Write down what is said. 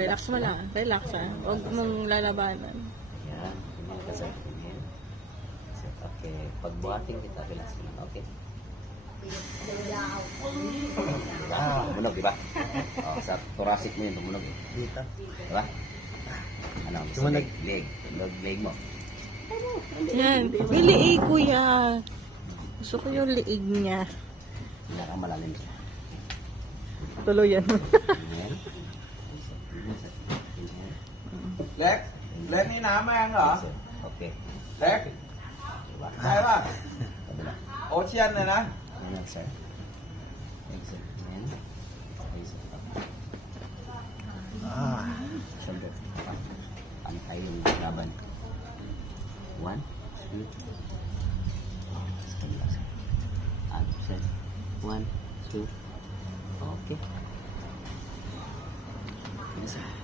Relax mo lang. Relax ha. Huwag mong lalabanan. Yan. Tingnan ka, sir. Tingnan. Okay. Pagbuhating kita, relax mo lang. Okay. Tumunog, di ba? Sa thoracic mo yun, tumunog. Dito. Di ba? Ano? Tumunog. Leg. Tumunog leg mo. Yan. May liig, kuya. Gusto ko yung liig niya. Hindi ka malalim. Tuloy yan. Ayan. Lek, Lekนี่น้ำแมงเหรอ Okay. เล็ก Diba? ได้ป่ะ Kabila. โอเชียนเลยนะ Ayan lang, sir. Ayan, sir. Ayan. Ayan, sir. Ah. Shoulder. Pantay yung laban. 1, 2. Up, sir. 1, 2. Okay. Ayan, sir.